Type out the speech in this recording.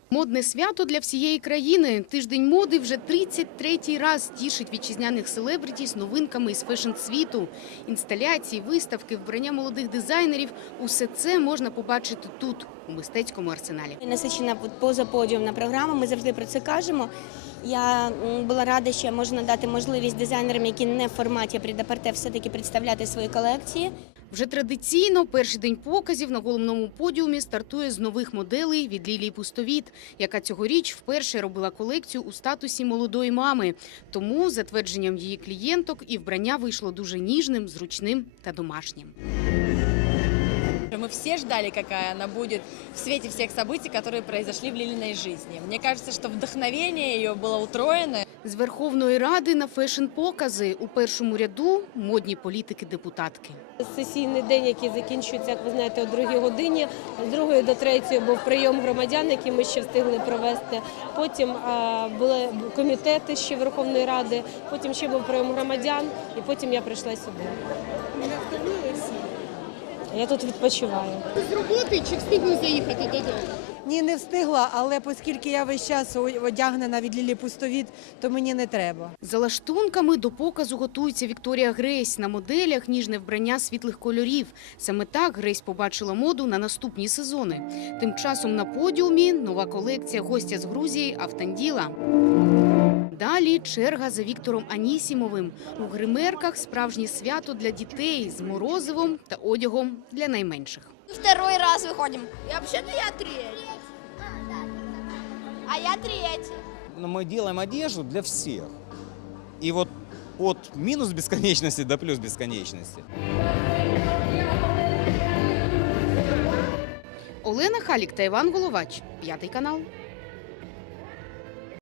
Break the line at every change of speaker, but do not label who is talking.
Модне свято для всієї країни. Тиждень моди вже 33-й раз тішить вітчизняних селебритіс новинками із фешн-світу. Інсталяції, виставки, вбрання молодих дизайнерів – усе це можна побачити тут, у мистецькому арсеналі.
Насичена позаподіумна програма, ми завжди про це кажемо. Я була рада, що можна дати можливість дизайнерам, які не в форматі пред-а-порте, все-таки представляти свої колекції.
Вже традиційно перший день показів на головному подіумі стартує з нових моделей від Лілії Пустовіт, яка цьогоріч вперше робила колекцію у статусі молодої мами. Тому, за твердженням її клієнток, і вбрання вийшло дуже ніжним, зручним та домашнім.
Мы все ждали, какая она будет в свете всех событий, которые произошли в Лилиной жизни. Мне кажется, что вдохновение ее было утроено.
З Верховної Ради на фешн-покази у першому ряду модні політики-депутатки.
Сесійний день, який закінчується, як ви знаєте, о 2-й годині. З 2-ї до 3-ї був прийом громадян, який ми ще встигли провести. Потім були комітети ще Верховної Ради, потім ще був прийом громадян, і потім я прийшла сюди.
Не втомилися?
Я тут відпочиваю.
З роботи чи встигли заїхати додому?
Ні, не встигла, але оскільки я весь час одягнена від Лілії Пустовіт, то мені не треба.
За лаштунками до показу готується Вікторія Грейс. На моделях ніжне вбрання світлих кольорів. Саме так Грейс побачила моду на наступні сезони. Тим часом на подіумі нова колекція гостя з Грузії Автанділа. Далі черга за Віктором Анісімовим. У гримерках справжнє свято для дітей з морозивом та одягом для найменших.
Второй раз выходим. И вообще-то я третий. А я третий.
Но мы делаем одежду для всех. И вот от минус бесконечности до плюс бесконечности.
Олена Халік та Іван Головач. 5 канал.